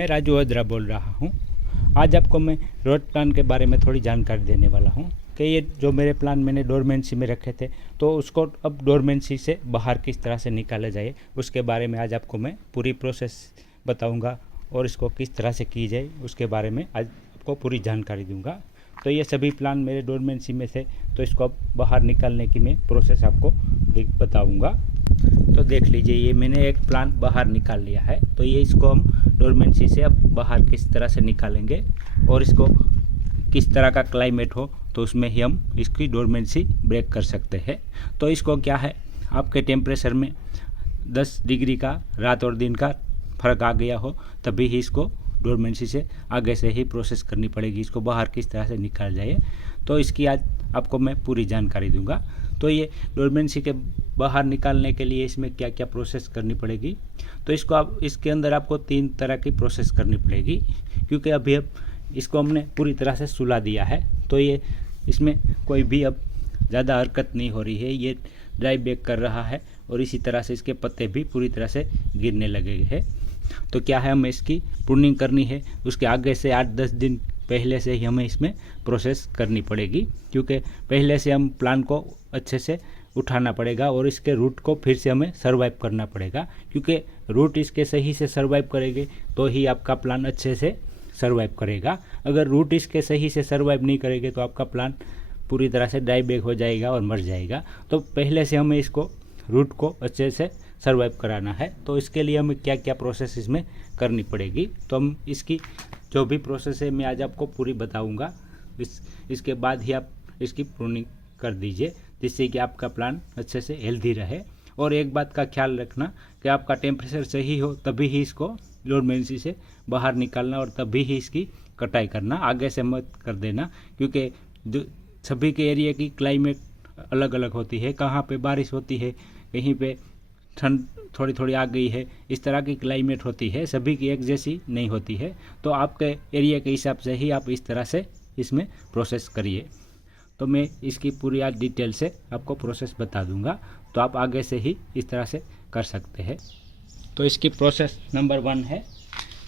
मैं राजू वद्रा बोल रहा हूँ। आज आपको मैं रोड प्लान के बारे में थोड़ी जानकारी देने वाला हूँ कि ये जो मेरे प्लान मैंने डोरमेंसी में रखे थे तो उसको अब डोरमेंसी से बाहर किस तरह से निकाला जाए उसके बारे में आज आपको मैं पूरी प्रोसेस बताऊँगा और इसको किस तरह से की जाए उसके बारे में आज आपको पूरी जानकारी दूँगा। तो ये सभी प्लान मेरे डोरमेंसी में थे तो इसको अब बाहर निकालने की मैं प्रोसेस आपको बताऊँगा। तो देख लीजिए, ये मैंने एक प्लान बाहर निकाल लिया है। तो ये इसको हम डोरमेंसी से अब बाहर किस तरह से निकालेंगे और इसको किस तरह का क्लाइमेट हो तो उसमें ही हम इसकी डोरमेंसी ब्रेक कर सकते हैं। तो इसको क्या है, आपके टेम्परेचर में 10 डिग्री का रात और दिन का फ़र्क आ गया हो तभी ही इसको डोरमेंसी से आगे से ही प्रोसेस करनी पड़ेगी, इसको बाहर किस तरह से निकाल जाए। तो इसकी आज आपको मैं पूरी जानकारी दूंगा। तो ये डोरमेंसी के बाहर निकालने के लिए इसमें क्या क्या प्रोसेस करनी पड़ेगी, तो इसको आप इसके अंदर आपको 3 तरह की प्रोसेस करनी पड़ेगी, क्योंकि अभी अब इसको हमने पूरी तरह से सुला दिया है। तो ये इसमें कोई भी अब ज़्यादा हरकत नहीं हो रही है, ये ड्राई बेक कर रहा है और इसी तरह से इसके पत्ते भी पूरी तरह से गिरने लगे हैं। तो क्या है, हमें इसकी प्रूनिंग करनी है, उसके आगे से 8-10 दिन पहले से ही हमें इसमें प्रोसेस करनी पड़ेगी, क्योंकि पहले से हम प्लान को अच्छे से उठाना पड़ेगा और इसके रूट को फिर से हमें सर्वाइव करना पड़ेगा, क्योंकि रूट इसके सही से सर्वाइव करेंगे तो ही आपका प्लान अच्छे से सर्वाइव करेगा। अगर रूट इसके सही से सर्वाइव नहीं करेंगे तो आपका प्लान पूरी तरह से ड्राई बैक हो जाएगा और मर जाएगा। तो पहले से हमें इसको रूट को अच्छे से सर्वाइव कराना है। तो इसके लिए हमें क्या क्या प्रोसेस इसमें करनी पड़ेगी, तो हम इसकी जो भी प्रोसेस है मैं आज आपको पूरी बताऊंगा। इसके बाद ही आप इसकी प्रूनिंग कर दीजिए, जिससे कि आपका प्लान अच्छे से हेल्दी रहे। और एक बात का ख्याल रखना कि आपका टेम्परेचर सही हो तभी ही इसको डोरमेंसी से बाहर निकालना और तभी ही इसकी कटाई करना, आगे से मत कर देना, क्योंकि जो सभी के एरिया की क्लाइमेट अलग अलग होती है। कहाँ पे बारिश होती है, कहीं पे ठंड थोड़ी थोड़ी आ गई है, इस तरह की क्लाइमेट होती है, सभी की एक जैसी नहीं होती है। तो आपके एरिया के हिसाब से ही आप इस तरह से इसमें प्रोसेस करिए। तो मैं इसकी पूरी आज डिटेल से आपको प्रोसेस बता दूंगा, तो आप आगे से ही इस तरह से कर सकते हैं। तो इसकी प्रोसेस नंबर 1 है,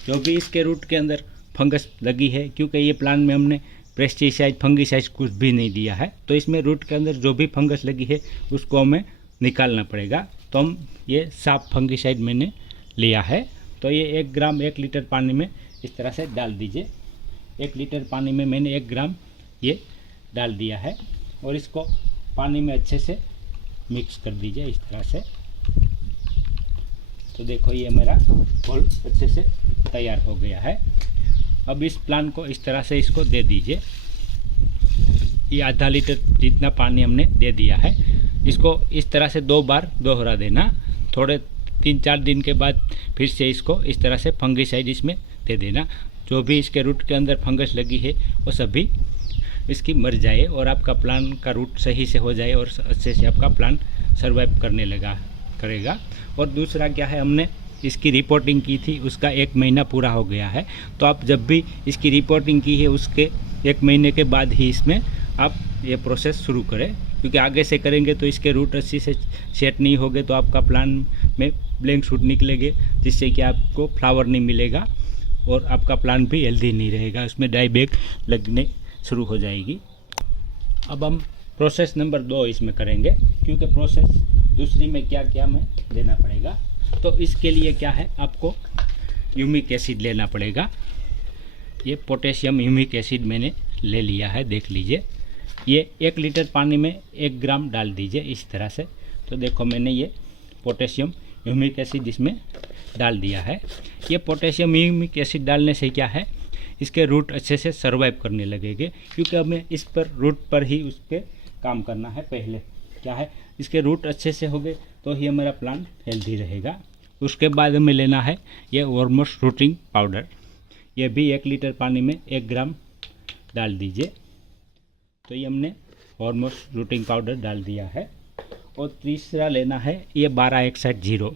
जो भी इसके रूट के अंदर फंगस लगी है, क्योंकि ये प्लान में हमने पेस्टिसाइड फंगिसाइड कुछ भी नहीं दिया है, तो इसमें रूट के अंदर जो भी फंगस लगी है उसको हमें निकालना पड़ेगा। तो हम ये साफ फंगिसाइड मैंने लिया है, तो ये 1 ग्राम 1 लीटर पानी में इस तरह से डाल दीजिए। 1 लीटर पानी में मैंने 1 ग्राम ये डाल दिया है और इसको पानी में अच्छे से मिक्स कर दीजिए इस तरह से। तो देखो, ये मेरा घोल अच्छे से तैयार हो गया है। अब इस प्लान को इस तरह से इसको दे दीजिए। ये आधा लीटर जितना पानी हमने दे दिया है, इसको इस तरह से 2 बार दोहरा देना। थोड़े 3-4 दिन के बाद फिर से इसको इस तरह से फंगिसाइड इसमें दे देना। जो भी इसके रूट के अंदर फंगस लगी है वो सभी इसकी मर जाए और आपका प्लान का रूट सही से हो जाए और अच्छे से आपका प्लान सर्वाइव करने लगा करेगा। और दूसरा क्या है, हमने इसकी रिपोर्टिंग की थी, उसका 1 महीना पूरा हो गया है। तो आप जब भी इसकी रिपोर्टिंग की है उसके 1 महीने के बाद ही इसमें आप ये प्रोसेस शुरू करें, क्योंकि आगे से करेंगे तो इसके रूट अच्छी से सेट नहीं होंगे तो आपका प्लान में ब्लैंक शूट निकलेंगे, जिससे कि आपको फ्लावर नहीं मिलेगा और आपका प्लान भी हेल्दी नहीं रहेगा, उसमें ड्राई बैक लगने शुरू हो जाएगी। अब हम प्रोसेस नंबर 2 इसमें करेंगे, क्योंकि प्रोसेस दूसरी में क्या क्या हमें देना पड़ेगा। तो इसके लिए क्या है, आपको ह्यूमिक एसिड लेना पड़ेगा। ये पोटेशियम ह्यूमिक एसिड मैंने ले लिया है, देख लीजिए। ये 1 लीटर पानी में 1 ग्राम डाल दीजिए इस तरह से। तो देखो, मैंने ये पोटेशियम ह्यूमिक एसिड इसमें डाल दिया है। ये पोटेशियम ह्यूमिक एसिड डालने से क्या है, इसके रूट अच्छे से सर्वाइव करने लगेंगे, क्योंकि हमें इस पर रूट पर ही उसके काम करना है। पहले क्या है, इसके रूट अच्छे से हो गए तो ही हमारा प्लांट हेल्दी रहेगा। उसके बाद हमें लेना है ये वर्मोस रूटिंग पाउडर। ये भी 1 लीटर पानी में 1 ग्राम डाल दीजिए। तो ये हमने वर्मोस रूटिंग पाउडर डाल दिया है। और तीसरा लेना है ये 12-61-0।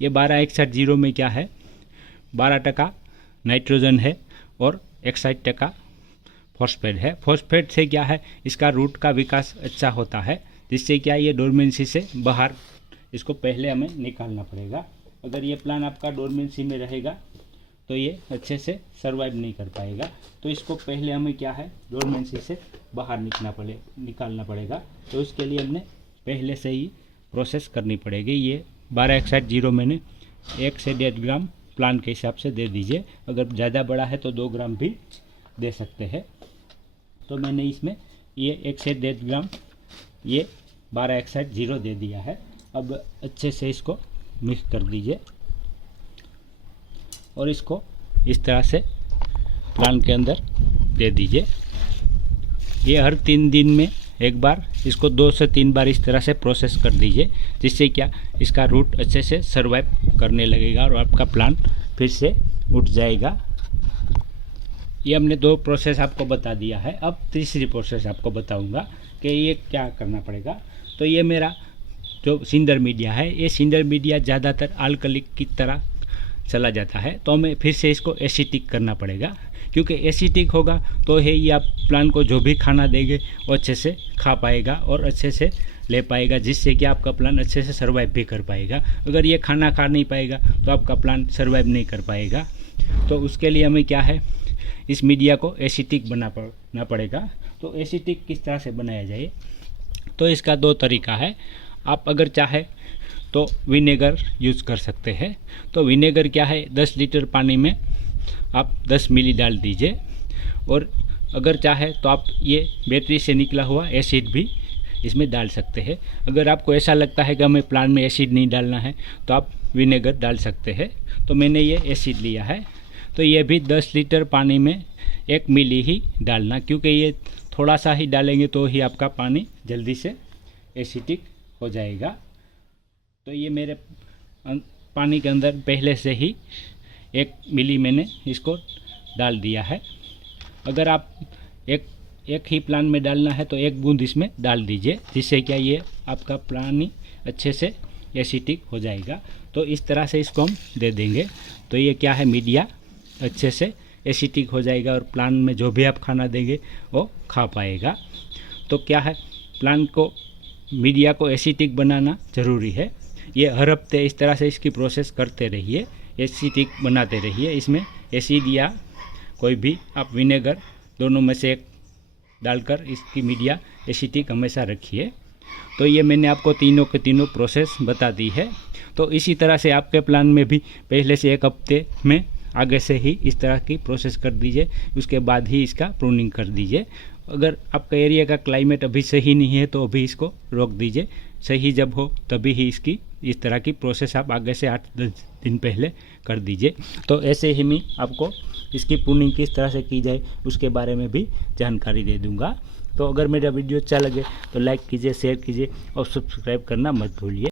ये 12-61-0 में क्या है, 12% नाइट्रोजन है और 61% फॉस्फेट है। फॉस्फेट से क्या है, इसका रूट का विकास अच्छा होता है, जिससे क्या ये डोरमेंसी से बाहर इसको पहले हमें निकालना पड़ेगा। अगर ये प्लान आपका डोरमेंसी में रहेगा तो ये अच्छे से सर्वाइव नहीं कर पाएगा। तो इसको पहले हमें क्या है, डोरमेंसी से बाहर निकालना पड़ेगा। तो इसके लिए हमने पहले से ही प्रोसेस करनी पड़ेगी। ये 1261 मैंने 1 से 1.5 ग्राम प्लान के हिसाब से दे दीजिए। अगर ज़्यादा बड़ा है तो 2 ग्राम भी दे सकते हैं। तो मैंने इसमें ये 1 से 1.5 ग्राम ये 1261 दे दिया है। अब अच्छे से इसको मिक्स कर दीजिए और इसको इस तरह से प्लान के अंदर दे दीजिए। ये हर 3 दिन में एक बार इसको 2 से 3 बार इस तरह से प्रोसेस कर दीजिए, जिससे क्या इसका रूट अच्छे से सर्वाइव करने लगेगा और आपका प्लांट फिर से उठ जाएगा। ये हमने 2 प्रोसेस आपको बता दिया है। अब तीसरी प्रोसेस आपको बताऊंगा कि ये क्या करना पड़ेगा। तो ये मेरा जो सिंडर मीडिया है, ये सिंडर मीडिया ज़्यादातर अल्कलिक की तरह चला जाता है। तो हमें फिर से इसको एसिटिक करना पड़ेगा, क्योंकि एसिटिक होगा तो है ये आप प्लांट को जो भी खाना देंगे वो अच्छे से खा पाएगा और अच्छे से ले पाएगा, जिससे कि आपका प्लांट अच्छे से सर्वाइव भी कर पाएगा। अगर ये खाना खा नहीं पाएगा तो आपका प्लांट सर्वाइव नहीं कर पाएगा। तो उसके लिए हमें क्या है, इस मीडिया को एसिटिक बनाना पड़ेगा। तो एसिटिक किस तरह से बनाया जाए, तो इसका 2 तरीका है। आप अगर चाहे तो विनेगर यूज़ कर सकते हैं। तो विनेगर क्या है, 10 लीटर पानी में आप 10 मिली डाल दीजिए। और अगर चाहे तो आप ये बैटरी से निकला हुआ एसिड भी इसमें डाल सकते हैं। अगर आपको ऐसा लगता है कि हमें प्लांट में एसिड नहीं डालना है तो आप विनेगर डाल सकते हैं। तो मैंने ये एसिड लिया है। तो ये भी 10 लीटर पानी में 1 मिली ही डालना, क्योंकि ये थोड़ा सा ही डालेंगे तो ही आपका पानी जल्दी से एसिडिक हो जाएगा। तो ये मेरे पानी के अंदर पहले से ही 1 मिली मैंने इसको डाल दिया है। अगर आप एक ही प्लांट में डालना है तो 1 बूंद इसमें डाल दीजिए, जिससे क्या ये आपका पानी अच्छे से एसिडिक हो जाएगा। तो इस तरह से इसको हम दे देंगे। तो ये क्या है, मीडिया अच्छे से एसिडिक हो जाएगा और प्लांट में जो भी आप खाना देंगे वो खा पाएगा। तो क्या है, प्लांट को मीडिया को एसिडिक बनाना ज़रूरी है। ये हर हफ्ते इस तरह से इसकी प्रोसेस करते रहिए, एसिडिक बनाते रहिए। इसमें एसिड या कोई भी आप विनेगर दोनों में से एक डालकर इसकी मीडिया एसिडिक हमेशा रखिए। तो ये मैंने आपको तीनों के तीनों प्रोसेस बता दी है। तो इसी तरह से आपके प्लान में भी पहले से 1 हफ्ते में आगे से ही इस तरह की प्रोसेस कर दीजिए, उसके बाद ही इसका प्रूनिंग कर दीजिए। अगर आपका एरिया का क्लाइमेट अभी सही नहीं है तो अभी इसको रोक दीजिए। सही जब हो तभी ही इसकी इस तरह की प्रोसेस आप आगे से 8-10 दिन पहले कर दीजिए। तो ऐसे ही मैं आपको इसकी प्रूनिंग किस तरह से की जाए उसके बारे में भी जानकारी दे दूंगा। तो अगर मेरा वीडियो अच्छा लगे तो लाइक कीजिए, शेयर कीजिए और सब्सक्राइब करना मत भूलिए।